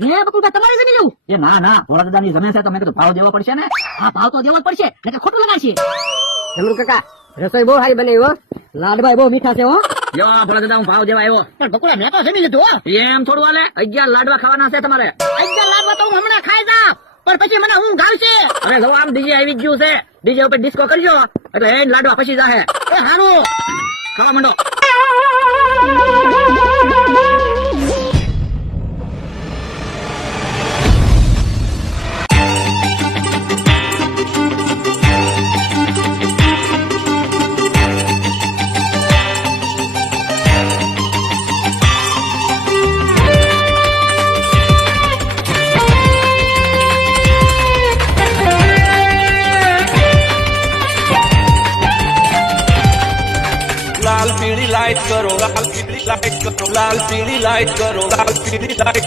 બકુલભાઈ તમારી જમીન લેવું? એ ના ના ભોળા દાદાની જમીન છે તો મેં કીધું ભાવ દેવો પડશે ને. હા ભાવ તો દેવો જ પડશે નકર ખોટું લગાડશે. જમરૂ કાકા રસોઈ બહુ સારી બનાવી હો, લાડવા બહુ મીઠા છે હો. જો ભોળા દાદા હું ભાવ દેવા આવ્યો. પણ બકુલા મેં તો જમી લીધું હો. એમ થોડું હાલે, 11 લાડવા ખાવાના છે તમારે. 11 લાડવા તો હું હમણાં ખાઈ જાઉં, પણ પછી મને ઊંઘ આવશે. અરે જો આમ ડીજે આવી જ ગયું છે, ડીજે ઉપર ડિસ્કો કરજો એટલે એ લાડવા પછી જાહે. એ હારું. ખાવા માંડો. लाल पीली लाइट करो, लाल पीली लाइट करो, लाल पीली लाइट करो, लाल पीली लाइट